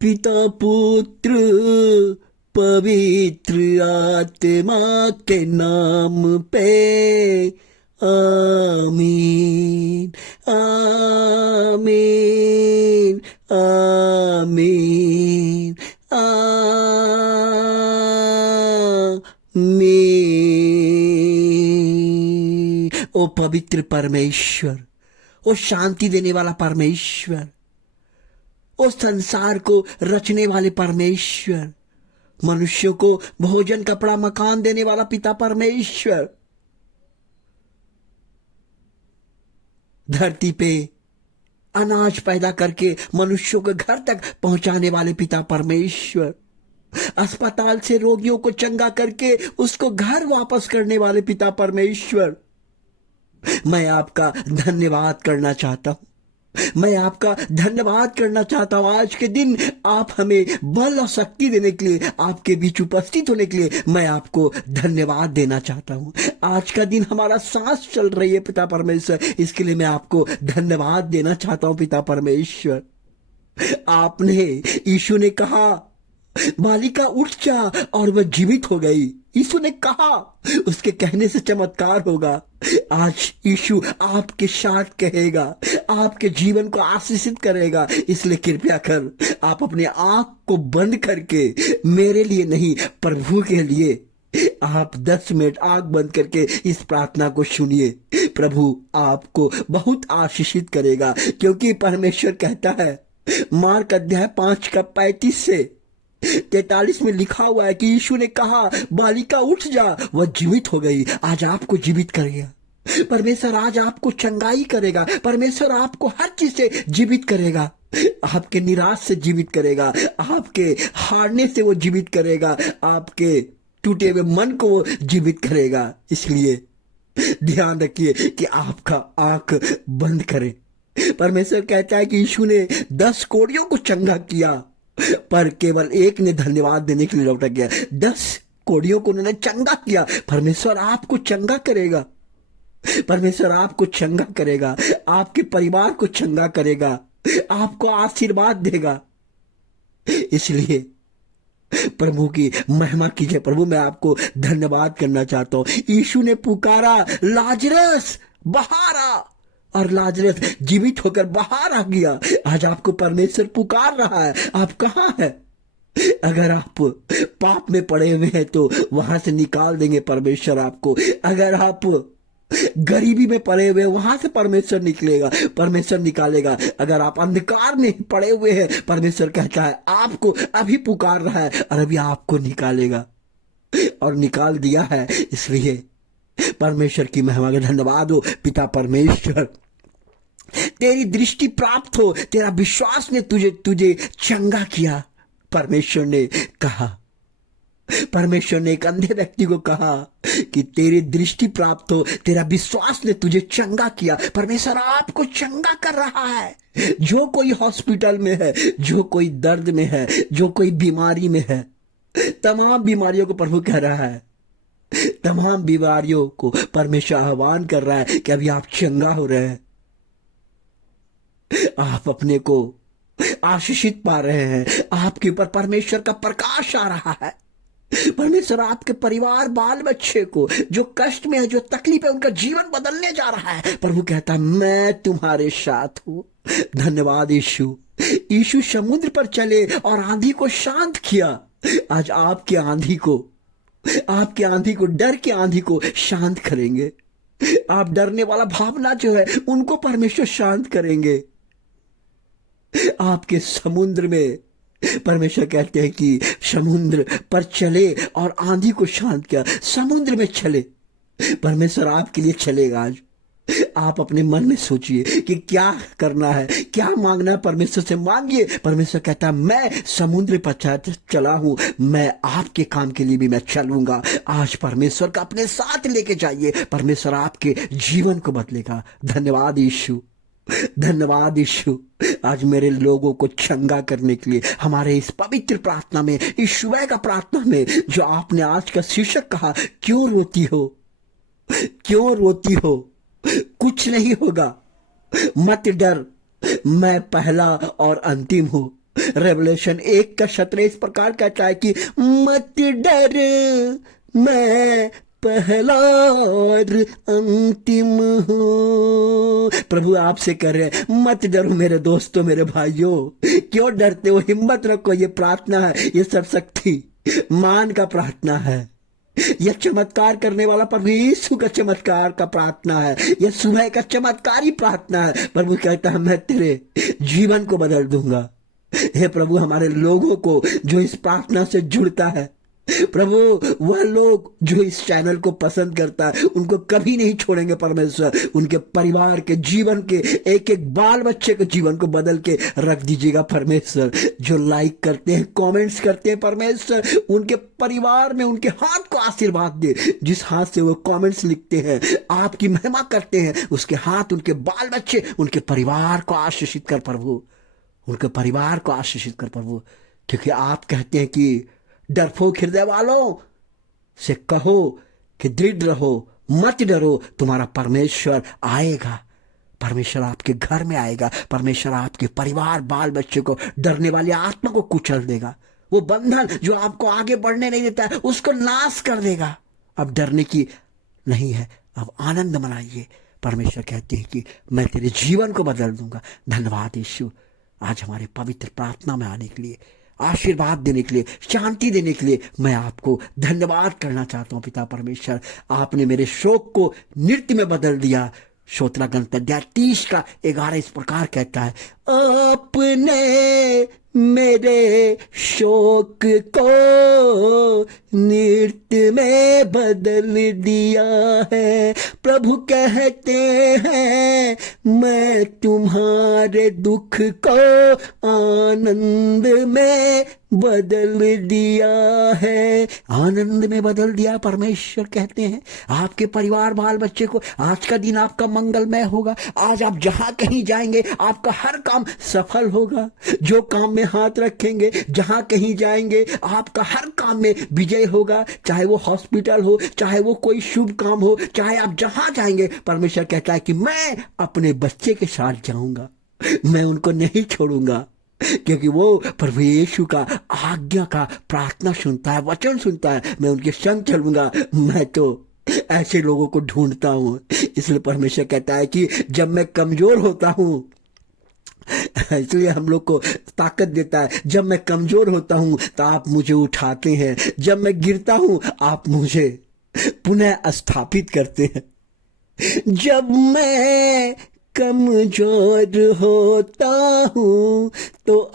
पिता पुत्र पवित्र आत्मा के नाम पे आमीन आमीन आमीन आमीन। ओ पवित्र परमेश्वर, ओ शांति देने वाला परमेश्वर, ओ संसार को रचने वाले परमेश्वर, मनुष्यों को भोजन कपड़ा मकान देने वाला पिता परमेश्वर, धरती पे अनाज पैदा करके मनुष्यों के घर तक पहुंचाने वाले पिता परमेश्वर, अस्पताल से रोगियों को चंगा करके उसको घर वापस करने वाले पिता परमेश्वर, मैं आपका धन्यवाद करना चाहता हूं। मैं आपका धन्यवाद करना चाहता हूं। आज के दिन आप हमें बल और शक्ति देने के लिए, आपके बीच उपस्थित होने के लिए मैं आपको धन्यवाद देना चाहता हूं। आज का दिन हमारा सांस चल रही है पिता परमेश्वर, इसके लिए मैं आपको धन्यवाद देना चाहता हूं पिता परमेश्वर। आपने, यीशु ने कहा बालिका उठ जा, और वह जीवित हो गई। यीशु ने कहा, उसके कहने से चमत्कार होगा। आज यीशु आपके साथ कहेगा, आपके जीवन को आशीषित करेगा। इसलिए कृपया कर आप अपने आंख को बंद करके, मेरे लिए नहीं प्रभु के लिए आप 10 मिनट आंख बंद करके इस प्रार्थना को सुनिए। प्रभु आपको बहुत आशीषित करेगा, क्योंकि परमेश्वर कहता है, मार्क अध्याय 5 का 35 से 43 में लिखा हुआ है कि यीशु ने कहा बालिका उठ जा, वह जीवित हो गई। आज आपको जीवित करेगा परमेश्वर, आज आपको चंगाई करेगा परमेश्वर, आपको हर चीज से जीवित करेगा। आपके निराश से जीवित करेगा, आपके हारने से वो जीवित करेगा, आपके टूटे हुए मन को वो जीवित करेगा। इसलिए ध्यान रखिए कि आपका आंख बंद करें। परमेश्वर कहता है कि यीशु ने 10 कोढ़ियों को चंगा किया, पर केवल एक ने धन्यवाद देने के लिए लौटा गया। 10 कोढ़ियों को उन्होंने चंगा किया। परमेश्वर आपको चंगा करेगा, परमेश्वर आपको चंगा करेगा, आपके परिवार को चंगा करेगा, आपको आशीर्वाद देगा। इसलिए प्रभु की महिमा कीजिए। प्रभु, मैं आपको धन्यवाद करना चाहता हूं। यीशु ने पुकारा, लाजरस बाहर आ, और लाजरस जीवित होकर बाहर आ गया। आज आपको परमेश्वर पुकार रहा है, आप कहां हैं? अगर आप पाप में पड़े हुए हैं तो वहां से निकाल देंगे परमेश्वर आपको। अगर आप गरीबी में पड़े हुए, वहां से परमेश्वर निकलेगा, परमेश्वर निकालेगा। अगर आप अंधकार में पड़े हुए हैं, परमेश्वर कहता है आपको अभी पुकार रहा है और अभी आपको निकालेगा, और निकाल दिया है। इसलिए परमेश्वर की महिमा का धन्यवाद हो। पिता परमेश्वर, तेरी दृष्टि प्राप्त हो, तेरा विश्वास ने तुझे चंगा किया। परमेश्वर ने कहा, परमेश्वर ने एक अंधे व्यक्ति को कहा कि तेरी दृष्टि प्राप्त हो, तेरा विश्वास ने तुझे चंगा किया। परमेश्वर आपको चंगा कर रहा है। जो कोई हॉस्पिटल में है, जो कोई दर्द में है, जो कोई बीमारी में है, तमाम बीमारियों को प्रभु कह रहा है, तमाम बीमारियों को परमेश्वर आह्वान कर रहा है कि अभी आप चंगा हो रहे हैं, आप अपने को आशीषित पा रहे हैं, आपके ऊपर परमेश्वर का प्रकाश आ रहा है। परमेश्वर आपके परिवार, बाल बच्चे को जो कष्ट में है, जो तकलीफ है, उनका जीवन बदलने जा रहा है। प्रभु कहता है मैं तुम्हारे साथ हूं। धन्यवाद यीशु। यीशु समुद्र पर चले और आंधी को शांत किया। आज आपके आंधी को, आपके आंधी को, डर के आंधी को शांत करेंगे। आप डरने वाला भावना जो है उनको परमेश्वर शांत करेंगे। आपके समुद्र में परमेश्वर कहते हैं कि समुद्र पर चले और आंधी को शांत किया। समुद्र में चले, परमेश्वर आपके लिए चलेगा। आज आप अपने मन में सोचिए कि क्या करना है, क्या मांगना है, परमेश्वर से मांगिए। परमेश्वर कहता है मैं समुद्र पर चला हूं, मैं आपके काम के लिए भी मैं चलूंगा। आज परमेश्वर का अपने साथ लेके जाइए, परमेश्वर आपके जीवन को बदलेगा। धन्यवाद यीशु, धन्यवाद यीशु। आज मेरे लोगों को चंगा करने के लिए हमारे इस पवित्र प्रार्थना में, इस सुबह का प्रार्थना में जो आपने आज का शीर्षक कहा, क्यों रोती हो, क्यों रोती हो, कुछ नहीं होगा, मत डर, मैं पहला और अंतिम हूं। रेवलेशन 1:17 इस प्रकार कहता है कि मत डर, मैं पहला और अंतिम हूँ। प्रभु आपसे कर रहे हैं, मत डरो मेरे दोस्तों, मेरे भाइयों, क्यों डरते हो? हिम्मत रखो। ये प्रार्थना है, ये सर्वशक्ति मान का प्रार्थना है, यह चमत्कार करने वाला प्रभु यीशु का चमत्कार का प्रार्थना है, यह सुबह का चमत्कारी प्रार्थना है। प्रभु कहता है मैं तेरे जीवन को बदल दूंगा। हे प्रभु, हमारे लोगों को जो इस प्रार्थना से जुड़ता है, प्रभु वह लोग जो इस चैनल को पसंद करता है, उनको कभी नहीं छोड़ेंगे परमेश्वर। उनके परिवार के जीवन के एक एक बाल बच्चे के जीवन को बदल के रख दीजिएगा परमेश्वर। जो लाइक करते हैं, कमेंट्स करते हैं परमेश्वर, उनके परिवार में उनके हाथ को आशीर्वाद दे। जिस हाथ से वो कमेंट्स लिखते हैं, आपकी महिमा करते हैं, उसके हाथ, उनके बाल बच्चे, उनके परिवार को आशीषित कर प्रभु, उनके परिवार को आशीषित कर प्रभु। क्योंकि आप कहते हैं कि डरपोक हृदय वालों से कहो कि दृढ़ रहो, मत डरो, तुम्हारा परमेश्वर आएगा। परमेश्वर आपके घर में आएगा, परमेश्वर आपके परिवार, बाल बच्चे को, डरने वाली आत्मा को कुचल देगा। वो बंधन जो आपको आगे बढ़ने नहीं देता है, उसको नाश कर देगा। अब डरने की नहीं है, अब आनंद मनाइए। परमेश्वर कहते हैं कि मैं तेरे जीवन को बदल दूंगा। धन्यवाद यीशु, आज हमारे पवित्र प्रार्थना में आने के लिए, आशीर्वाद देने के लिए, शांति देने के लिए मैं आपको धन्यवाद करना चाहता हूं। पिता परमेश्वर, आपने मेरे शोक को नृत्य में बदल दिया। श्रोत्रा ग्रंथ अध्याय 30:11 इस प्रकार कहता है, आपने मेरे शोक को नृत्य में बदल दिया है। प्रभु कहते हैं, मैं तुम्हारे दुख को आनंद में बदल दिया है। आनंद में बदल दिया परमेश्वर कहते हैं। आपके परिवार, बाल बच्चे को आज का दिन आपका मंगलमय होगा। आज आप जहां कहीं जाएंगे, आपका हर काम सफल होगा। जो काम में हाथ रखेंगे, जहां कहीं जाएंगे, आपका हर काम में विजय होगा। चाहे वो हॉस्पिटल हो, चाहे वो कोई शुभ काम हो, चाहे आप जहां जाएंगे, परमेश्वर कहता है कि मैं अपने बच्चे के साथ जाऊंगा, मैं उनको नहीं छोड़ूंगा। क्योंकि वो प्रभु यीशु का आज्ञा का प्रार्थना सुनता है, वचन सुनता है। मैं उनके संग चलूंगा। मैं तो ऐसे लोगों को ढूंढता हूं। इसलिए परमेश्वर कहता है कि जब मैं कमजोर होता हूं, इसलिए हम लोग को ताकत देता है। जब मैं कमजोर होता हूं तो आप मुझे उठाते हैं, जब मैं गिरता हूं आप मुझे पुनः स्थापित करते हैं। जब मैं कमजोर होता हूं तो